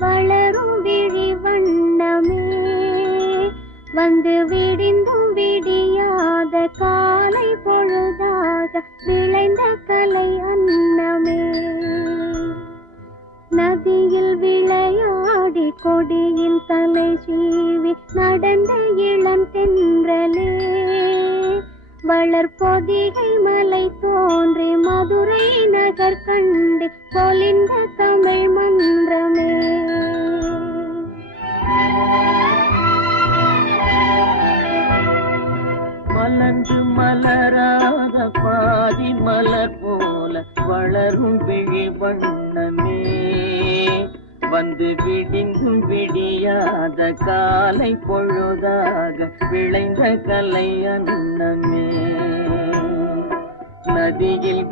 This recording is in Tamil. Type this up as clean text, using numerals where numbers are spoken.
வளரும் விழி வண்ணமே வந்து விடிந்தும் விடியாத காலை பொழுதாக விளைந்த கலை அன்னமே நதியில் விளையாடி கொடியின் தலை சீவி நடந்த இளம் தென்றலே வளர்பொதிகை மலை தோன்றி மதுரை நகர் கண்டு பொலிந்த தமிழ் மன்றமே மலர்ந்து மலராத பாதி மலர் போல வளரும் விழி வண்ணமே வந்து விடிந்தும் விடியாத காலை பொழுதாக விளைந்த கலை அன்னமே நதியில்